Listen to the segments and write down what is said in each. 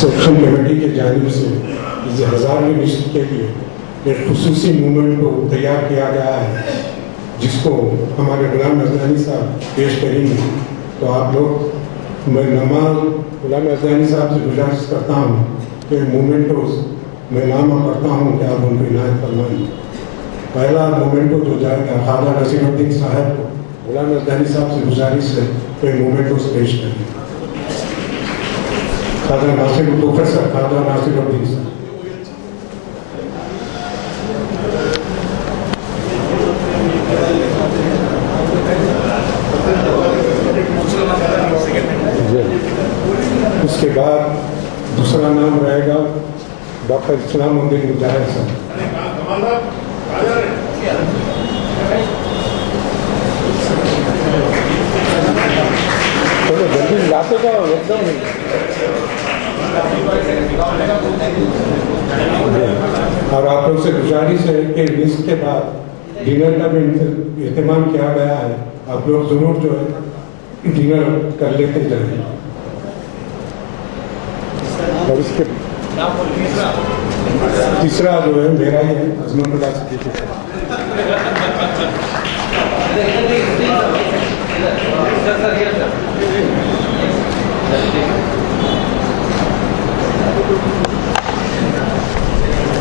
Section committee کی جانب سے 1000ویں نشست کے لیے ایک خصوصی موومنٹ کو تیار کیا گیا ہے جس کو ہمارے غلام ازدانی صاحب پیش کریں گے. تو آپ لوگ میں غلام ازدانی صاحب سے گزارش کرتا ہوں کہ موومنٹوز میں نامہ پڑھتا ہوں کہ آپ ان کو عنایت فرمائیں. پہلا موومنٹو جو جائے گا خواجہ نصیر الدین صاحب کو غلام ازدانی صاحب سے گزارش ہے کہ موومنٹوز پیش کریں. خواجہ ناصر پروفیسر خواجہ ناصر الدین صاحب. اس کے بعد دوسرا نام رہے گا ڈاکٹر اسلام الدین مجاہد صاحب. چلو جلدی لاتے کا ایک دم. اور آپ لوگ سے گزارش ہے کہ لسٹ کے بعد ڈنر کا بھی اہتمام کیا گیا ہے. آپ لوگ ضرور جو ہے ڈنر کر لیتے جائیں. اور اس کے تیسرا جو ہے میرا ہی ہے عظمت اللہ صدیقی صاحب.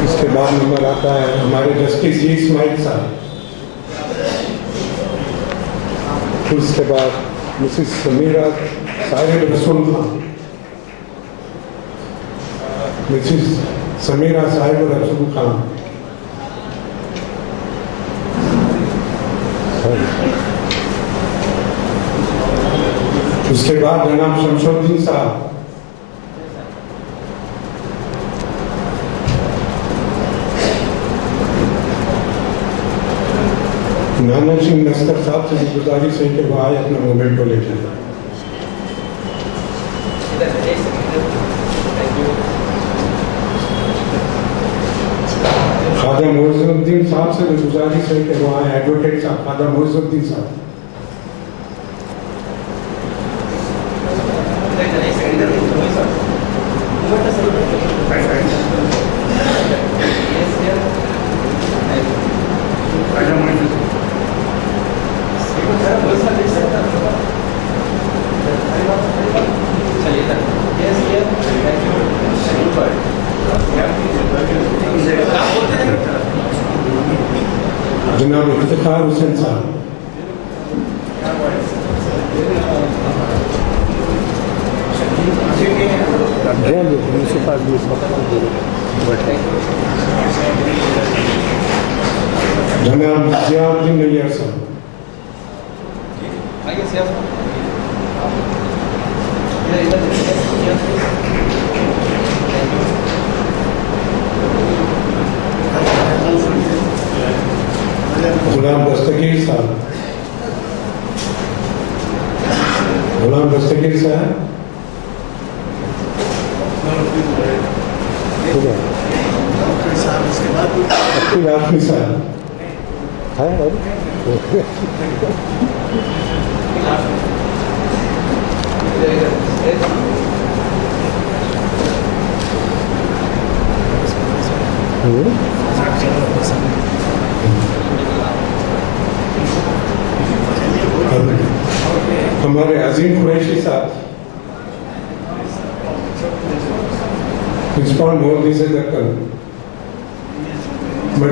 اس کے بعد نمبر آتا ہے ہمارے جسٹس جی اسماعیل صاحب. اس کے بعد مسز سمیرہ صاحب رسول خان. مسز سمیرہ صاحب رسول خان. اس کے بعد جناب شمس الدین صاحب. نانا سنگھ نسکر صاحب سے بھی گزارش ہے کہ وہ آئے اپنا موومنٹ کو لے جائیں. خواجہ معز الدین صاحب سے بھی گزارش ہے کہ وہ آئے. ایڈوکیٹ صاحب خواجہ معز الدین صاحب. جناب افتخار حسین صاحب. جناب ضیاء الدین نیار صاحب. غلام دستگیر صاحب. غلام دستگیر صاحب. عبد الحافظ صاحب. ہمارے عظیم قریشی صاحب پرنسپل مولوی سے دکن. میں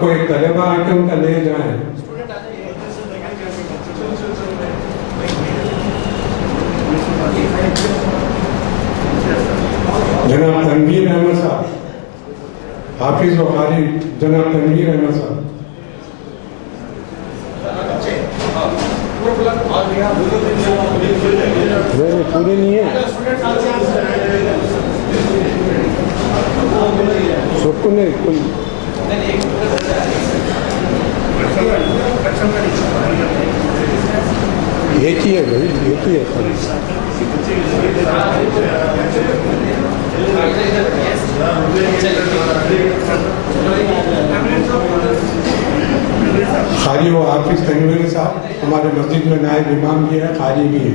کوئی طلبہ آئٹم کا لے جائیں. جناب تنویر احمد صاحب. حافظ و قاری جناب تنویر احمد صاحب. پوری نہیں ہے سب کو نہیں کوئی. ایک ہی ہے بھائی, ایک ہی ہے. قاری و حافظ تنویر صاحب ہمارے مسجد میں نائب امام بھی ہے, قاری بھی ہے.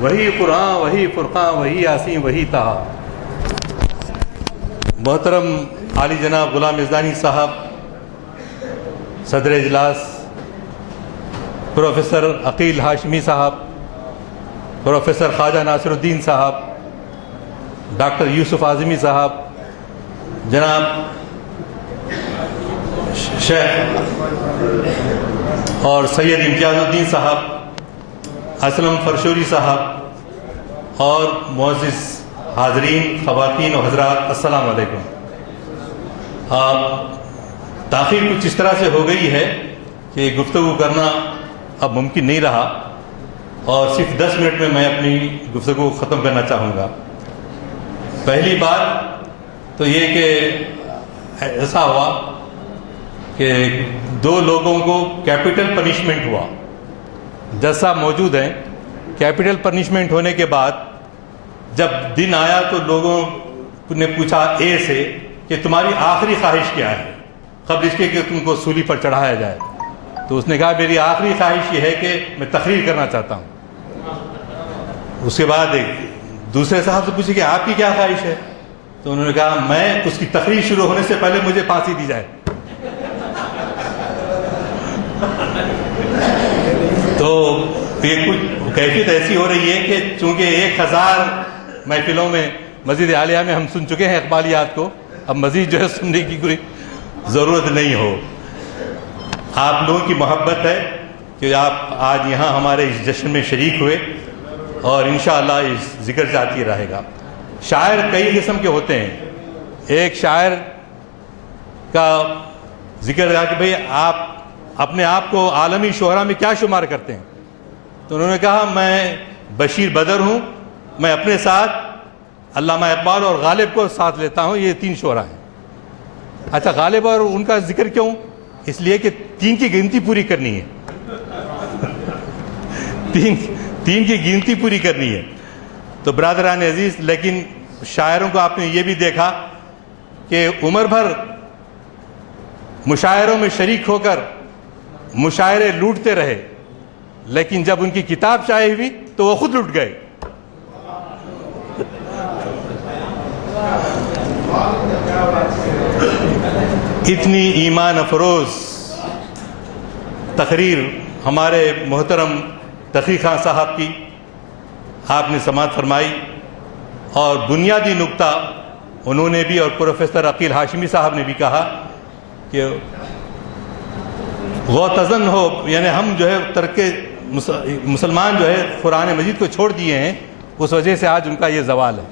وہی قرآن وہی فرقان وہی یاسین وہی طہا۔ محترم عالی جناب غلام یزدانی صاحب، صدر اجلاس پروفیسر عقیل ہاشمی صاحب، پروفیسر خواجہ ناصر الدین صاحب، ڈاکٹر یوسف اعظمی صاحب، جناب شیخ اور سید امتیاز الدین صاحب، اسلم فرشوری صاحب اور معزز حاضرین، خواتین و حضرات، السلام علیکم۔ تاخیر کچھ اس طرح سے ہو گئی ہے کہ گفتگو کرنا اب ممکن نہیں رہا، اور صرف 10 منٹ میں میں اپنی گفتگو ختم کرنا چاہوں گا۔ پہلی بات تو یہ کہ ایسا ہوا کہ 2 لوگوں کو کیپٹل پنشمنٹ ہوا۔ جج صاحب موجود ہیں۔ کیپٹل پنشمنٹ ہونے کے بعد جب دن آیا تو لوگوں نے پوچھا اے سے کہ تمہاری آخری خواہش کیا ہے قبل اس کے کہ تم کو سولی پر چڑھایا جائے؟ تو اس نے کہا میری آخری خواہش یہ ہے کہ میں تقریر کرنا چاہتا ہوں۔ اس کے بعد ایک دوسرے صاحب سے پوچھے کہ آپ کی کیا خواہش ہے؟ تو انہوں نے کہا میں اس کی تقریر شروع ہونے سے پہلے مجھے پھانسی دی جائے۔ تو یہ کچھ کیفیت ایسی ہو رہی ہے کہ چونکہ 1000 محفلوں میں مسجد عالیہ میں ہم سن چکے ہیں اقبالیات کو، اب مزید جو ہے سننے کی کوئی ضرورت نہیں ہو۔ آپ لوگوں کی محبت ہے کہ آپ آج یہاں ہمارے اس جشن میں شریک ہوئے، اور انشاءاللہ اس ذکر جاتی رہے گا۔ شاعر کئی قسم کے ہوتے ہیں۔ ایک شاعر کا ذکر رہا کہ بھئی آپ اپنے آپ کو عالمی شہرا میں کیا شمار کرتے ہیں؟ تو انہوں نے کہا میں بشیر بدر ہوں، میں اپنے ساتھ علامہ اقبال اور غالب کو ساتھ لیتا ہوں، یہ 3 شعراء ہیں۔ اچھا، غالب اور ان کا ذکر کیوں؟ اس لیے کہ 3 کی گنتی پوری کرنی ہے۔ 3 کی گنتی پوری کرنی ہے۔ تو برادران عزیز، لیکن شاعروں کو آپ نے یہ بھی دیکھا کہ عمر بھر مشاعروں میں شریک ہو کر مشاعرے لوٹتے رہے، لیکن جب ان کی کتاب شائع ہوئی تو وہ خود لٹ گئے۔ اتنی ایمان افروز تقریر ہمارے محترم تقی خان صاحب کی آپ نے سماعت فرمائی، اور بنیادی نقطہ انہوں نے بھی اور پروفیسر عقیل ہاشمی صاحب نے بھی کہا کہ غوتزن ہو، یعنی ہم جو ہے ترک مسلمان جو ہے قرآن مجید کو چھوڑ دیے ہیں، اس وجہ سے آج ان کا یہ زوال ہے۔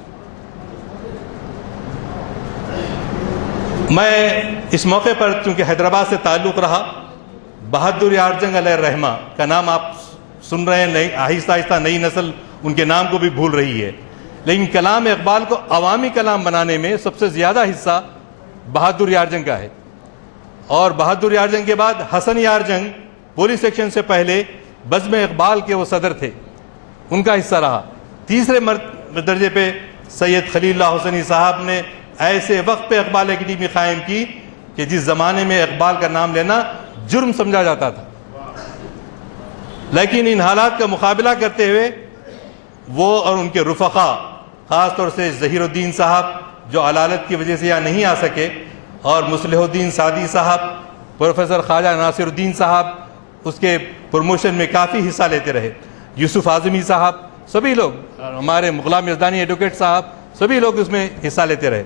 میں اس موقع پر چونکہ حیدرآباد سے تعلق رہا، بہادر یار جنگ علیہ الرحمہ کا نام آپ سن رہے ہیں، آہستہ آہستہ نئی نسل ان کے نام کو بھی بھول رہی ہے، لیکن کلام اقبال کو عوامی کلام بنانے میں سب سے زیادہ حصہ بہادر یار جنگ کا ہے۔ اور بہادر یار جنگ کے بعد حسن یار جنگ پولیس ایکشن سے پہلے بزم اقبال کے وہ صدر تھے، ان کا حصہ رہا۔ تیسرے درجے پہ سید خلیل اللہ حسنی صاحب نے ایسے وقت پہ اقبال اکیڈمی قائم کی کہ جس زمانے میں اقبال کا نام لینا جرم سمجھا جاتا تھا، لیکن ان حالات کا مقابلہ کرتے ہوئے وہ اور ان کے رفقا، خاص طور سے ظہیر الدین صاحب جو علالت کی وجہ سے یہاں نہیں آ سکے، اور مصلح الدین سعدی صاحب، پروفیسر خواجہ ناصر الدین صاحب اس کے پروموشن میں کافی حصہ لیتے رہے، یوسف اعظمی صاحب، سبھی لوگ، ہمارے غلام یزدانی ایڈوکیٹ صاحب، سبھی لوگ اس میں حصہ لیتے رہے۔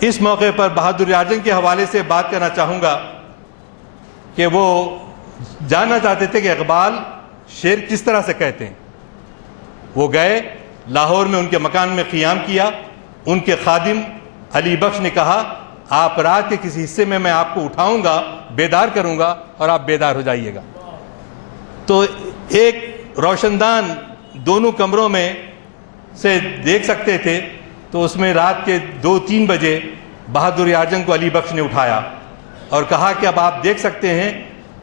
اس موقع پر بہادر یار جنگ کے حوالے سے بات کرنا چاہوں گا کہ وہ جاننا چاہتے تھے کہ اقبال شعر کس طرح سے کہتے ہیں۔ وہ گئے لاہور میں، ان کے مکان میں قیام کیا، ان کے خادم علی بخش نے کہا آپ رات کے کسی حصے میں آپ کو اٹھاؤں گا، بیدار کروں گا اور آپ بیدار ہو جائیے گا۔ تو ایک روشن دان دونوں کمروں میں سے دیکھ سکتے تھے، تو اس میں رات کے 2-3 بجے بہادر یار جنگ کو علی بخش نے اٹھایا اور کہا کہ اب آپ دیکھ سکتے ہیں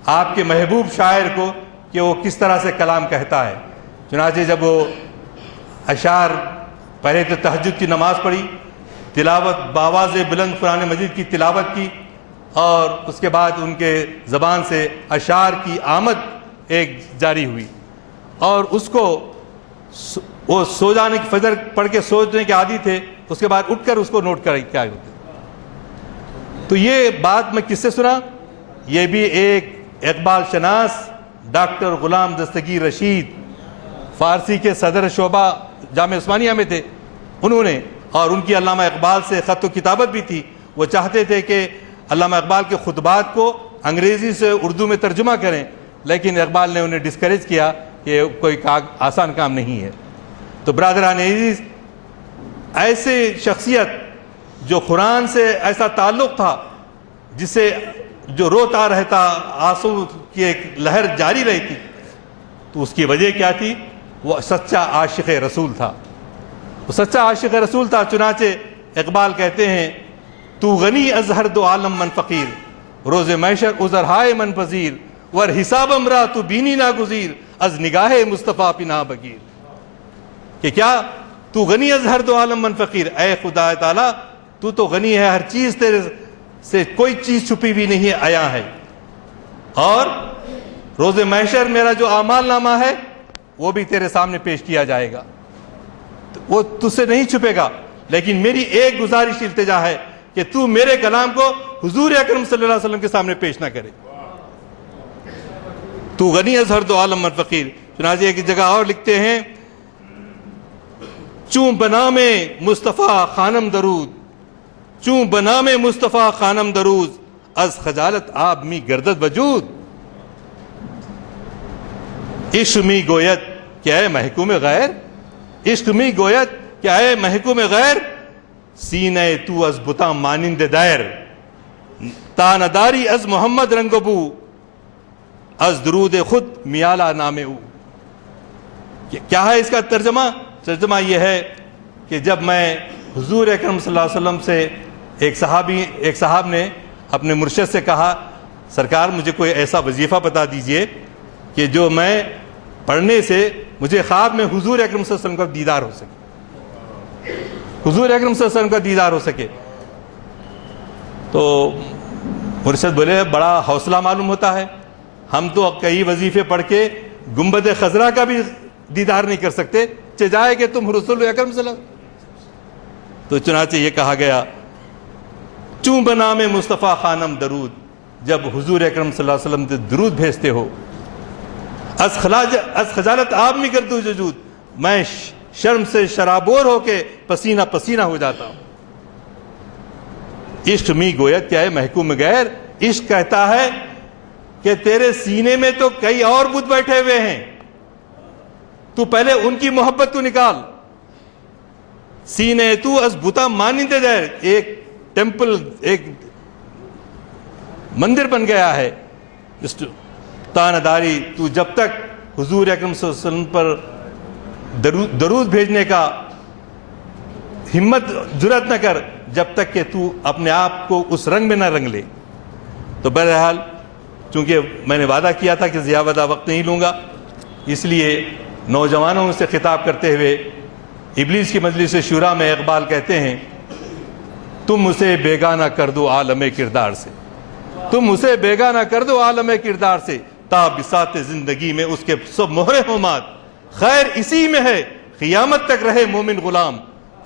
آپ کے محبوب شاعر کو کہ وہ کس طرح سے کلام کہتا ہے۔ چنانچہ جب وہ اشعار، پہلے تو تہجد کی نماز پڑھی، تلاوت بآواز بلند قرآن مجید کی تلاوت کی، اور اس کے بعد ان کے زبان سے اشعار کی آمد ایک جاری ہوئی، اور اس کو وہ سو جانے کی فجر پڑھ کے سوچنے کے عادی تھے، اس کے بعد اٹھ کر اس کو نوٹ کر کیا ہوتے. تو یہ بات میں کس سے سنا؟ یہ بھی ایک اقبال شناس ڈاکٹر غلام دستگیر رشید، فارسی کے صدر شعبہ جامعہ عثمانیہ میں تھے، انہوں نے، اور ان کی علامہ اقبال سے خط و کتابت بھی تھی. وہ چاہتے تھے کہ علامہ اقبال کے خطبات کو انگریزی سے اردو میں ترجمہ کریں، لیکن اقبال نے انہیں ڈسکریج کیا کہ کوئی آسان کام نہیں ہے. تو برادران عزیز، ایسے شخصیت جو قرآن سے ایسا تعلق تھا، جس سے جو روتا رہتا، آنسو کی ایک لہر جاری رہتی، تو اس کی وجہ کیا تھی؟ وہ سچا عاشق رسول تھا. وہ سچا عاشق رسول تھا. چنانچہ اقبال کہتے ہیں، تو غنی از ہر دو عالم من فقیر، روز محشر عذرہائے من پذیر، ور حساب امرا تو بینی ناگزیر، از نگاہ مصطفیٰ پناہ بگیر. کہ کیا؟ تو غنی از ہر دو عالم من فقیر، اے خدا تعالیٰ تو تو غنی ہے، ہر چیز تیرے سے کوئی چیز چھپی بھی نہیں عیاں ہے، اور روز محشر میرا جو اعمال نامہ ہے وہ بھی تیرے سامنے پیش کیا جائے گا، وہ تجھ سے نہیں چھپے گا. لیکن میری ایک گزارش التجا ہے کہ تو میرے کلام کو حضور اکرم صلی اللہ علیہ وسلم کے سامنے پیش نہ کرے. تو غنی از ہر دو عالم من فقیر. چنانچہ ایک جگہ اور لکھتے ہیں، چوں بنام مصطفیٰ خانم درود، چوں بنام مصطفیٰ خانم درود، از خجالت آب می گردد وجود. عشق می گوید کہ اے محکوم غیر، عشق می گوید کہ اے محکوم غیر، سینہ تو از بتا مانند دیر، تانداری از محمد رنگ بو، از درود خود میالہ نام او. کیا ہے اس کا ترجمہ؟ ترجمہ یہ ہے کہ جب میں حضور اکرم صلی اللہ علیہ وسلم سے ایک صاحب نے اپنے مرشد سے کہا، سرکار مجھے کوئی ایسا وظیفہ بتا دیجئے کہ جو میں پڑھنے سے مجھے خواب میں حضور اکرم صلی اللہ علیہ وسلم کا دیدار ہو سکے، حضور اکرم صلی اللہ علیہ وسلم کا دیدار ہو سکے. تو مرشد بولے، بڑا حوصلہ معلوم ہوتا ہے، ہم تو کئی وظیفے پڑھ کے گنبد خضرا کا بھی دیدار نہیں کر سکتے، جائے کہ تم رسول اکرم صلی اللہ علیہ وسلم. تو چنانچہ یہ کہا گیا، چوں بنام مصطفیٰ خانم درود، جب حضور اکرم صلی اللہ علیہ وسلم سے درود بھیجتے ہو، از خجالت آب میں کر دو ججود، میں شرم سے شرابور ہو کے پسینہ پسینہ ہو جاتا ہوں. عشق می گوید کیا ہے محکوم غیر، عشق کہتا ہے کہ تیرے سینے میں تو کئی اور بت بیٹھے ہوئے ہیں، تو پہلے ان کی محبت تو نکال. سینے تو از بتا مانند دیر، ایک ٹیمپل، ایک مندر بن گیا ہے. تانداری، تو جب تک حضور اکرم صلی اللہ علیہ وسلم پر درود بھیجنے کا ہمت جرأت نہ کر، جب تک کہ تو اپنے آپ کو اس رنگ میں نہ رنگ لے. تو بہرحال چونکہ میں نے وعدہ کیا تھا کہ زیادہ وقت نہیں لوں گا، اس لیے نوجوانوں سے خطاب کرتے ہوئے ابلیس کی مجلس شورا میں اقبال کہتے ہیں، تم اسے بیگانہ کر دو عالم کردار سے، تم اسے بیگانہ کر دو عالم کردار سے، تا بساط زندگی میں اس کے سب مہر ہمات، خیر اسی میں ہے قیامت تک رہے مومن غلام،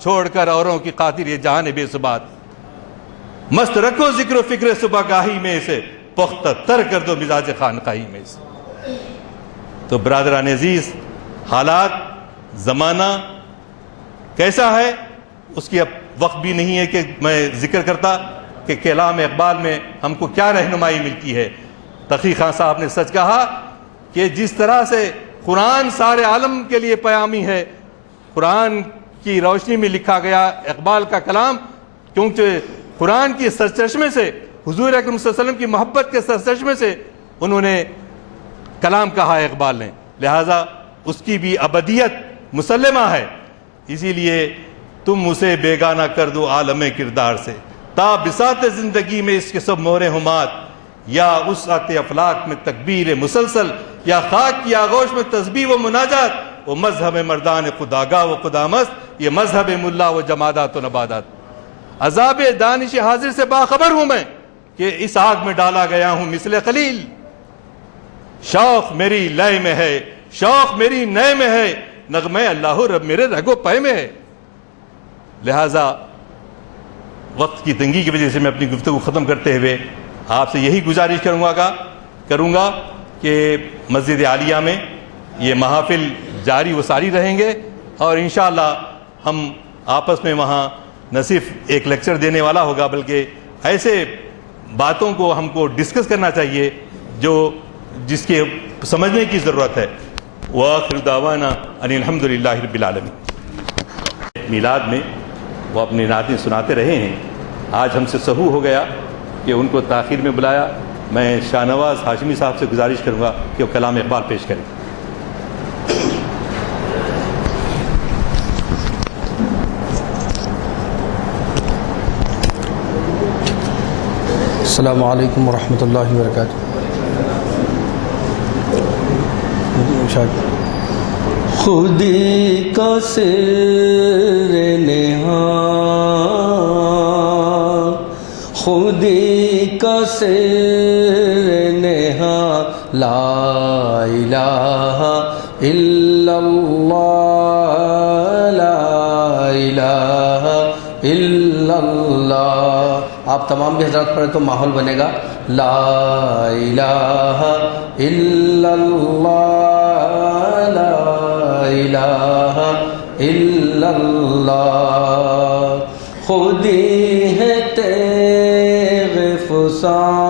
چھوڑ کر اوروں کی خاطر یہ جہان بے ثبات، مست رکھو ذکر و فکر صبح گاہی میں اسے، پختہ تر کر دو مزاج خانقاہی میں اسے. تو برادران عزیز، حالات، زمانہ کیسا ہے اس کی اب وقت بھی نہیں ہے کہ میں ذکر کرتا کہ کلام اقبال میں ہم کو کیا رہنمائی ملتی ہے. تقی خان صاحب نے سچ کہا کہ جس طرح سے قرآن سارے عالم کے لیے پیامی ہے، قرآن کی روشنی میں لکھا گیا اقبال کا کلام، کیونکہ قرآن کی سرچشمے سے، حضور اکرم صلی اللہ علیہ وسلم کی محبت کے سرچشمے سے انہوں نے کلام کہا ہے اقبال نے، لہٰذا اس کی بھی ابدیت مسلمہ ہے. اسی لیے تم اسے بیگانہ کر دو عالم کردار سے، تا بساط زندگی میں اس کے سب مہر ہمات، یا وسعت افلاک میں تکبیر مسلسل، یا خاک کی آغوش میں تسبیح و مناجات، وہ مذہب مردان خداگاہ و خدامست، یہ مذہب ملا و جمادات و نبادات. عذاب دانش حاضر سے باخبر ہوں میں کہ اس آگ میں ڈالا گیا ہوں مثل خلیل. شوق میری لے میں ہے، شوق میری نئے میں ہے، نغمہ اللہ رب میرے رگ و پے میں ہے. لہٰذا وقت کی تنگی کی وجہ سے میں اپنی گفتگو ختم کرتے ہوئے آپ سے یہی گزارش کروں گا کہ مسجد عالیہ میں یہ محافل جاری و ساری رہیں گے، اور انشاءاللہ ہم آپس میں وہاں نہ صرف ایک لیکچر دینے والا ہوگا بلکہ ایسے باتوں کو ہم کو ڈسکس کرنا چاہیے جس کے سمجھنے کی ضرورت ہے. وآخر دعوانا ان الحمد للہ رب العالمین. میلاد میں وہ اپنی نعتیں سناتے رہے ہیں، آج ہم سے سہو ہو گیا کہ ان کو تاخیر میں بلایا. میں شاہ نواز ہاشمی صاحب سے گزارش کروں گا کہ وہ کلام اقبال پیش کریں. السلام علیکم ورحمۃ اللہ وبرکاتہ. خودی کا سر نہاں، خودی کا سر نہاں، لا الہ الا اللہ، لا الہ الا اللہ. آپ تمام بھی حضرات پڑھیں تو ماحول بنے گا. لا الہ الا اللہ، لا الہ الا اللہ. خودی ہے تیغ فساں،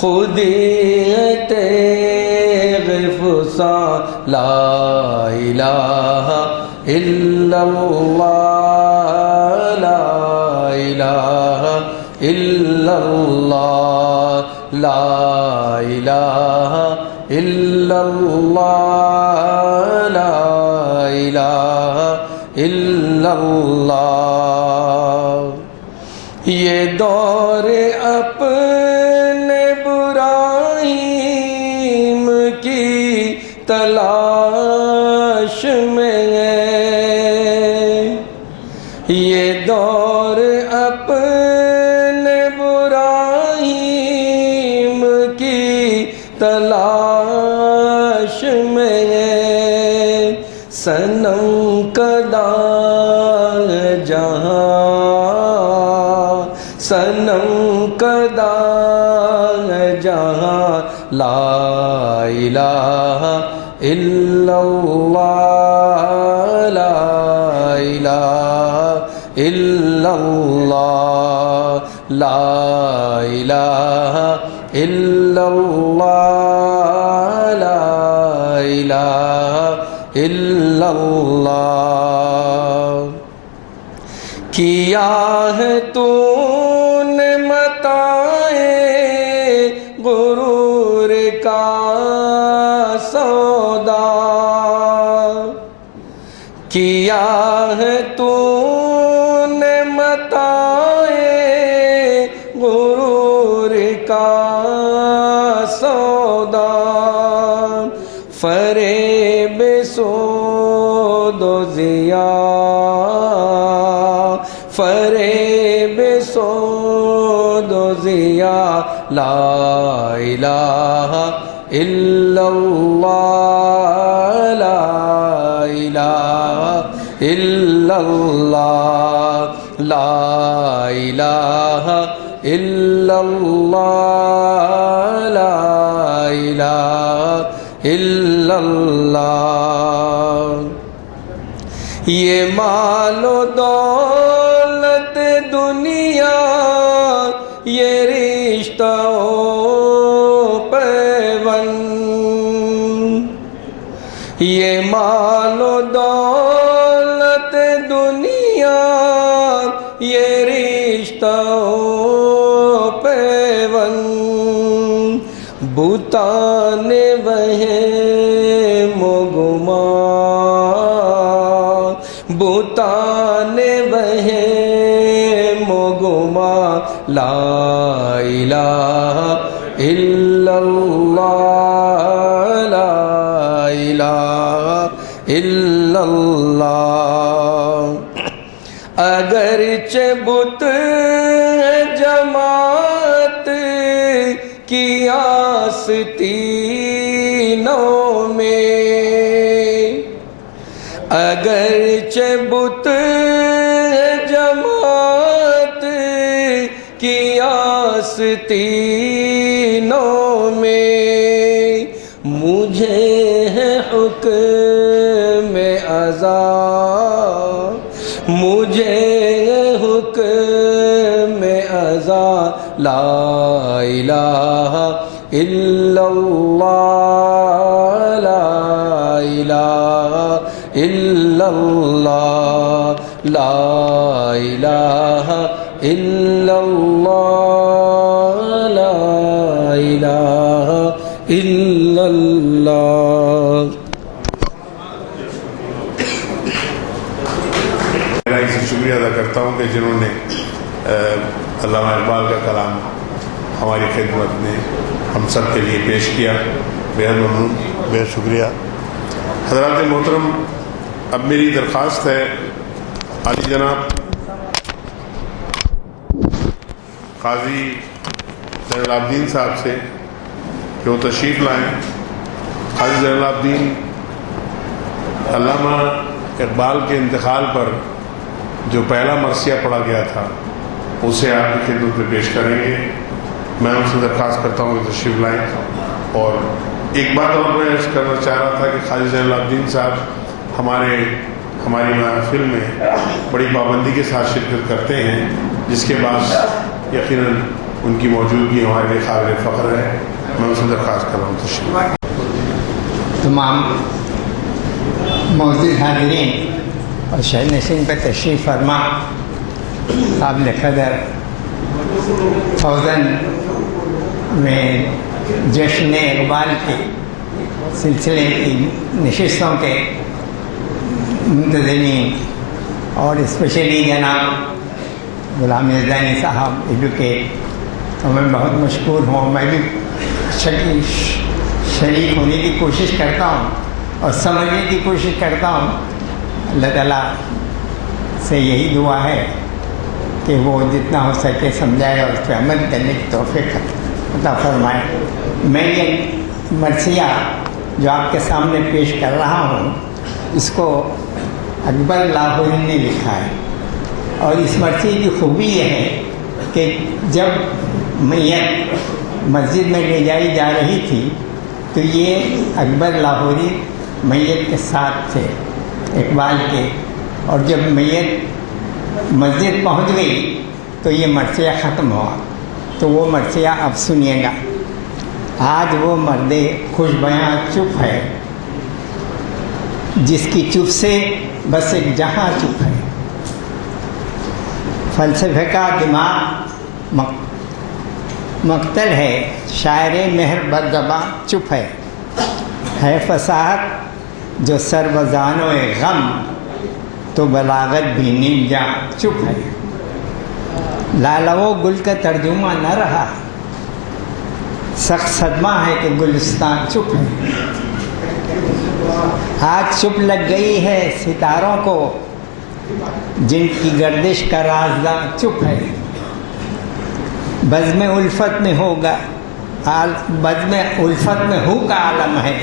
خودی ہے تیغ فساں، لا الہ الا اللہ، الا اللہ، لا الہ الا اللہ، لا الہ الا اللہ. یہ دور اپنے براہیم کی تلاش میں ہے، یہ دور اپنے براہیم کی تلاش میں ہے. صنم کدا جہاں، صنم کدا جہاں، لا الہ الا اللہ، لا الہ الا اللہ، لا الہ الا اللہ، لا الہ الا اللہ. کیا ہے تو نے متاع غرور کا سودا، کیا ہے تو نے متاع غرور کا سودا. فریب سود و ضیا، فریب سود و ضیا، لا الہ الا اللہ، لا الہ الا اللہ، لا الہ الا اللہ، لا الہ الا اللہ. یہ مال و دولت دنیا، یہ رشتہ و پیوند، یہ مال و دولت دنیا، یہ رشتہ و پیوند. بتان وہم و گمان، بتان وہم و گمان، لا الہ الا اللہ، لا الہ الا اللہ. اگرچہ بت جماعت کی آستینوں میں، آستینوں میں مجھے ہے حکم ازا، مجھے ہے حکم ازا، لا الہ الا اللہ، لا الہ الا اللہ، لا الہ الا اللہ، لا الہ الا اللہ۔ میں سے شکریہ ادا کرتا ہوں کہ جنہوں نے علامہ اقبال کا کلام ہماری خدمت میں ہم سب کے لیے پیش کیا، بہت ممنون، بہت شکریہ۔ حضرات محترم، اب میری درخواست ہے عالی جناب قاضی زین العابدین صاحب سے کہ وہ تشریف لائیں۔ قاضی زین العابدین علامہ اقبال کے انتقال پر جو پہلا مرثیہ پڑھا گیا تھا اسے آپ کی خدمت میں پیش کریں گے۔ میں ان سے درخواست کرتا ہوں کہ تشریف لائیں۔ اور ایک بات اور میں عرض کرنا چاہ رہا تھا کہ قاضی زین العابدین صاحب ہماری محفل میں بڑی پابندی کے ساتھ شرکت کرتے ہیں، جس کے بعد یقیناً ان کی موجودگی ہمارے لیے قابل فخر ہے۔ میں ان سے درخواست کر رہا ہوں تشریف لائیں۔ تمام موجود حاضرین اور شہر نشین پر تشریف فرما، قابل قدر تھاؤزن میں جشن اقبال کے سلسلے کی نشستوں کے منتظمین اور اسپیشلی جناب غلام یزدانی صاحب ایڈوکیٹ، تو میں بہت مشکور ہوں۔ میں بھی شریک ہونے کی کوشش کرتا ہوں اور سمجھنے کی کوشش کرتا ہوں۔ اللہ تعالیٰ سے یہی دعا ہے کہ وہ جتنا ہو سکے سمجھائے اور اس پہ عمل کرنے کی توفیق عطا فرمائے۔ میں یہ مرثیہ جو آپ کے سامنے پیش کر رہا ہوں، اس کو اکبر لاہوری نے لکھا ہے، اور اس مرثیے کی خوبی یہ ہے کہ جب میت مسجد میں لے جائی جا رہی تھی تو یہ اکبر لاہوری میت کے ساتھ تھے اقبال کے، اور جب میت مسجد پہنچ گئی تو یہ مرثیہ ختم ہوا۔ تو وہ مرثیہ اب سنیے گا۔ آج وہ مرد خوش بیاں چپ ہے، جس کی چپ سے بس ایک جہاں چپ ہے۔ فلسفے کا دماغ مقتل ہے، شاعر مہر بد زباں چپ ہے فصاحت جو سر و زانو غم، تو بلاغت بھی نیم جاں چپ ہے۔ لالو گل کا ترجمہ نہ رہا، سخت صدمہ ہے کہ گلستان چپ ہے۔ آج چپ لگ گئی ہے ستاروں کو، جن کی گردش کا رازداں چپ ہے۔ بزم الفت میں ہو کا عالم ہے،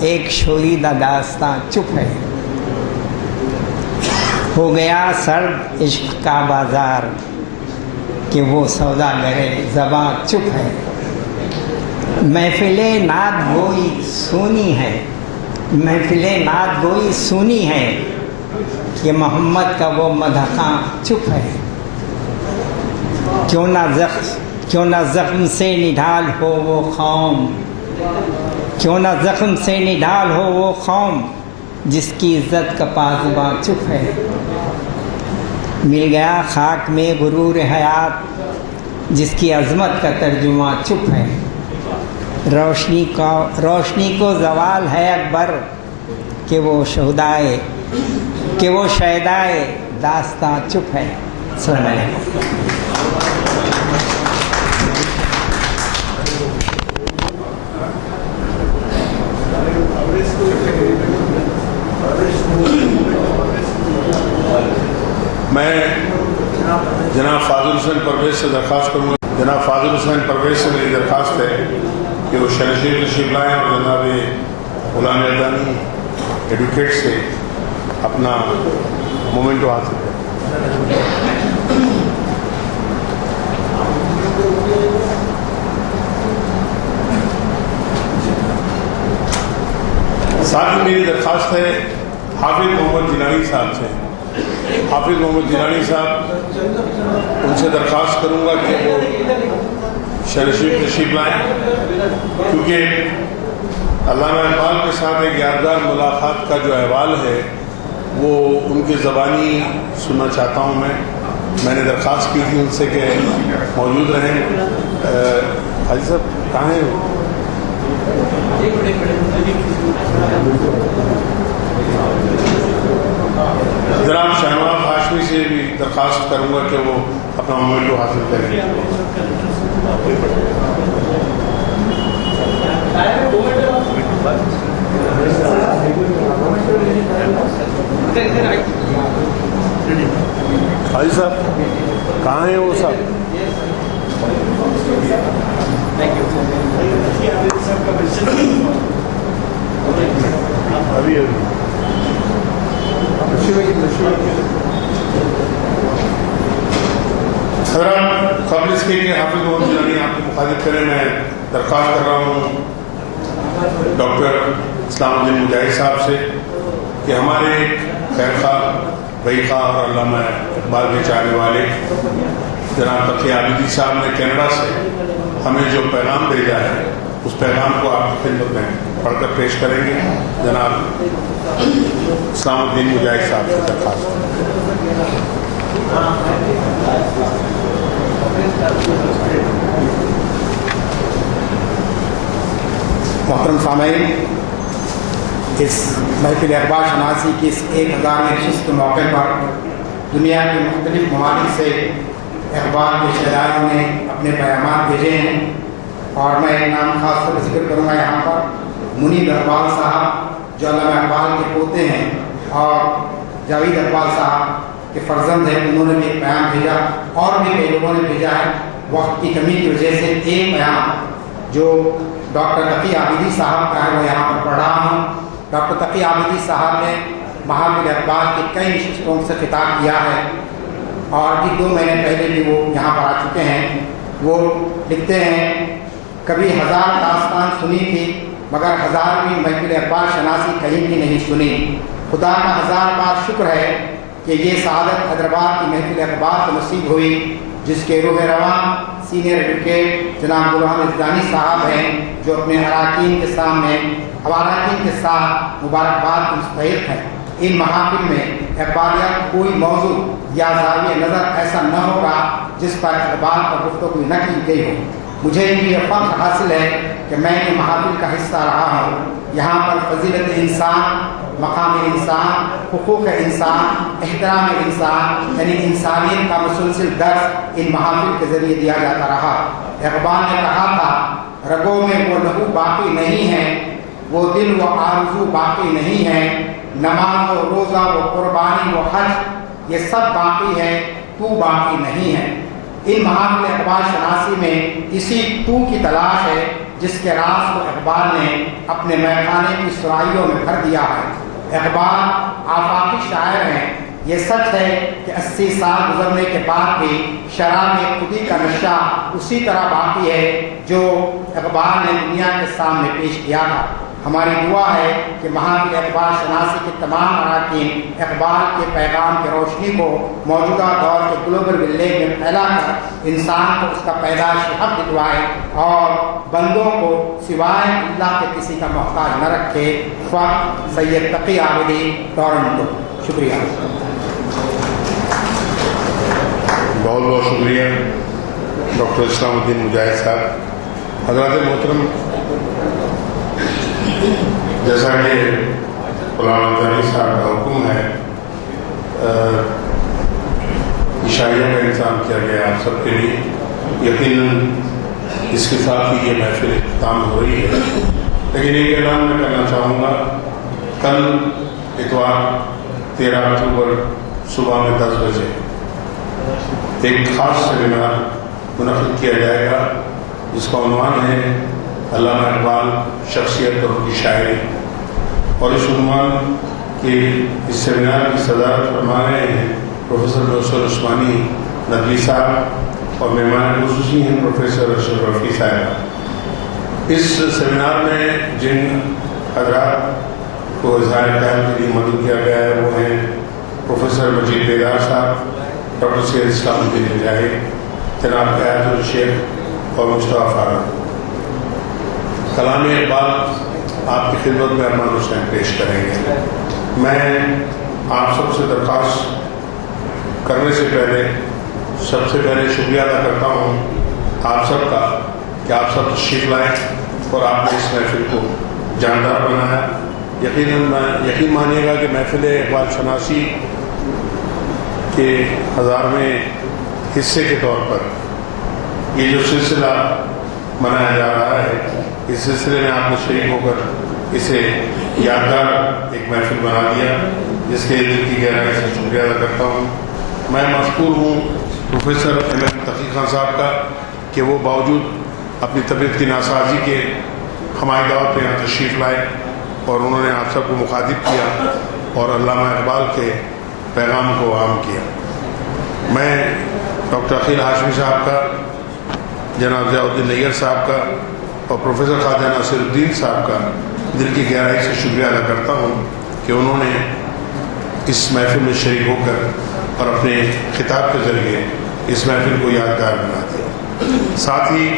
ایک شوریدہ داستاں چپ ہے۔ ہو گیا سرد عشق کا بازار، کہ وہ سوداگرے زباں چپ ہے۔ محفل نعت گوئی سونی ہے، محفل نعت گوئی سونی ہے، کہ محمد کا وہ مدحاں چپ ہے۔ کیوں نہ زخم سے نڈھال ہو وہ قوم، کیوں نہ زخم سے نڈھال ہو وہ قوم، جس کی عزت کا پاسباں چپ ہے۔ مل گیا خاک میں غرور حیات، جس کی عظمت کا ترجمہ چپ ہے۔ روشنی کو زوال ہے اکبر، کہ وہ شہدائے داستاں چپ ہے۔ السلام علیکم۔ میں جناب فاضل حسین پرویز سے درخواست کروں گا، جناب فاضل حسین پرویز سے میری درخواست ہے کہ وہ شرشیر تشریف لائیں اور جناب غلام یزدانی ایڈوکیٹ سے اپنا مومنٹو حاصل کریں۔ میری درخواست ہے حافظ محمد جیلانی صاحب سے. حافظ محمد جیلانی صاحب، ان سے درخواست کروں گا کہ وہ شرشیف تشریف لائیں، کیونکہ علامہ اقبال کے ساتھ ایک یادگار ملاقات کا جو احوال ہے وہ ان کی زبانی سننا چاہتا ہوں. میں نے درخواست کی تھی ان سے کہ موجود رہیں. حاجی صاحب کہاں ہیں وہ؟ جناب شہنواز ہاشمی سے بھی درخواست کروں گا کہ وہ اپنا مومنٹو حاصل کریں. حاجی صاحب کہاں ہیں وہ صاحب؟ ابھی حضرات، قبل اس کے حافظ محمد جیلانی آپ کو مخاطب کریں، میں درخواست کر رہا ہوں ڈاکٹر اسلام الدین مجاہد صاحب سے کہ ہمارے ایک خیر خواہ، بھائی خواہ اور علامہ اقبال کے چاہنے والے جناب تقی عابدی صاحب نے کینیڈا سے ہمیں جو پیغام بھیجا ہے اس پیغام کو آپ کی خدمت میں پڑھ کر پیش کریں گے. جناب اسلام الدین مجاہد صاحب سے درخواست. محترم سامعین، اس محفل اقبال شناسی کی اس 1000ویں نشست کے موقع پر دنیا کے مختلف ممالک سے اقبال کے شاعروں نے اپنے پیغامات بھیجے ہیں، اور میں ایک نام خاص طور پر ذکر کروں گا یہاں پر. منیب اقبال صاحب جو علامہ اقبال کے پوتے ہیں اور جاوید اقبال صاحب کے فرزند ہیں، انہوں نے بھی ایک پیغام بھیجا، اور بھی کئی لوگوں نے بھیجا ہے. وقت کی کمی کی وجہ سے ایک پیغام جو ڈاکٹر تقی عابدی صاحب کا ہے وہ یہاں پر پڑھ رہا ہوں. ڈاکٹر تقی عابدی صاحب نے محافل اقبال کی کئی نشستوں سے خطاب کیا ہے، اور بھی 2 مہینے پہلے بھی وہ یہاں پر آ چکے ہیں. وہ لکھتے ہیں، کبھی 1000 داستان سنی تھی مگر 1000ویں محفل اقبال شناسی کہیں بھی نہیں سنی. خدا کا 1000 بار شکر ہے کہ یہ سعادت حیدرآباد کی محفل اقبال کو نصیب ہوئی، جس کے روح رواں سینئر ایڈوکیٹ جناب برہان الزانی صاحب ہیں، جو اپنے اراکین کے ساتھ مبارکباد کے مستحق ہیں. ان محافل میں اقبالیہ کوئی موضوع یا زاویہ نظر ایسا نہ ہوگا جس پر اقبال پر گفتگو نہ کی گئی ہو. مجھے بھی یہ فخر حاصل ہے کہ میں نے محافل کا حصہ رہا ہوں. یہاں پر فضیلت انسان، مقام انسان، حقوق انسان، احترام انسان، یعنی انسانیت کا مسلسل درس ان محافل کے ذریعے دیا جاتا رہا. اقبال نے کہا تھا، رگوں میں وہ لہو باقی نہیں ہے، وہ دل و آرزو باقی نہیں ہے، نماز و روزہ و قربانی و حج یہ سب باقی ہے، تو باقی نہیں ہے. ان محافل اقبال شناسی میں اسی تو کی تلاش ہے جس کے راز کو اقبال نے اپنے میخانے کی سرائیوں میں بھر دیا ہے. اقبال آفاقی شاعر ہیں. یہ سچ ہے کہ 80 سال گزرنے کے بعد بھی شراب خودی کا نشہ اسی طرح باقی ہے جو اقبال نے دنیا کے سامنے پیش کیا تھا. ہماری دعا ہے کہ محافل اقبال شناسی کے تمام اراکین اقبال کے پیغام کی روشنی کو موجودہ دور کے گلوبل ولیج میں پھیلا کر انسان کو اس کا پیدائشی حق دلوائے اور بندوں کو سوائے اللہ کے کسی کا محتاج نہ رکھے. فخر سید تقی عابدی، ٹورنٹو. شکریہ. بہت بہت شکریہ ڈاکٹر اسلام الدین مجاہد صاحب. حضرات محترم، جیسا کہ علامہ الزانی صاحب کا حکم ہے، عشائیہ کا انتظام کیا گیا آپ سب کے لیے. یقیناً اس کے ساتھ ہی یہ محفل اختتام ہو رہی ہے، لیکن ایک اعلان میں کرنا چاہوں گا. کل اتوار 13 اکتوبر صبح میں 10 بجے ایک خاص سیمینار منعقد کیا جائے گا جس کا عنوان ہے علامہ اقبال، شخصیت اور ان کی شاعری. اور اس عنوان کے اس سیمینار کی صدارت فرما رہے ہیں پروفیسر نوشر عثمانی ندوی صاحب، اور مہمان خصوصی ہیں پروفیسر ارشد رفیع صاحب. اس سیمینار میں جن حضرات کو اظہار خیال کے لیے مدعو کیا گیا ہے وہ ہیں پروفیسر مجید بیدار صاحب، ڈاکٹر سید اسلام الدین مجاہد، جناب حیات الشیخ اور مصطفیٰ فاروق۔ کلام اقبال آپ کی خدمت میں ارمان حسین پیش کریں گے۔ میں آپ سب سے درخواست کرنے سے پہلے سب سے پہلے شکریہ ادا کرتا ہوں آپ سب کا کہ آپ سب تشریف لائیں اور آپ نے اس محفل کو جاندار بنایا۔ یقین مانیے گا کہ محفل اقبال شناسی کے 1000ویں حصے کے طور پر یہ جو سلسلہ منایا جا رہا ہے، اس سلسلے میں آپ نے شریک ہو کر اسے یادگار ایک محفل بنا دیا، جس کے دل کی گہرائی سے شکریہ ادا کرتا ہوں۔ میں مشکور ہوں پروفیسر احمد تقی خان صاحب کا کہ وہ باوجود اپنی طبیعت کی ناسازی کے ہماری دعوت پہ یہاں تشریف لائے اور انہوں نے آپ سب کو مخاطب کیا اور علامہ اقبال کے پیغام کو عام کیا۔ میں ڈاکٹر عقیل ہاشمی صاحب کا، جناب ضیاء الدین نیئر صاحب کا اور پروفیسر خواجہ ناصر الدین صاحب کا دل کی گہرائی سے شکریہ ادا کرتا ہوں کہ انہوں نے اس محفل میں شریک ہو کر اور اپنے خطاب کے ذریعے اس محفل کو یادگار بنا دیا۔ ساتھ ہی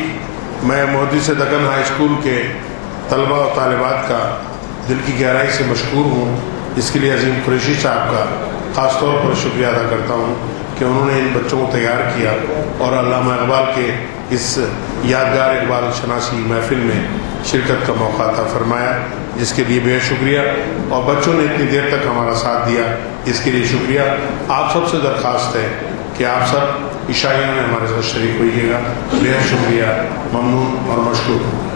میں محدث دکن ہائی اسکول کے طلبہ اور طالبات کا دل کی گہرائی سے مشکور ہوں۔ اس کے لیے عظیم قریشی صاحب کا خاص طور پر شکریہ ادا کرتا ہوں کہ انہوں نے ان بچوں کو تیار کیا اور علامہ اقبال کے اس یادگار اقبال شناسی محفل میں شرکت کا موقع عطا فرمایا، جس کے لیے بے شکریہ، اور بچوں نے اتنی دیر تک ہمارا ساتھ دیا، اس کے لیے شکریہ۔ آپ سب سے درخواست ہے کہ آپ سب عشائیہ میں ہمارے ساتھ شریک ہوئیے گا۔ بے شکریہ، ممنون اور مشکور۔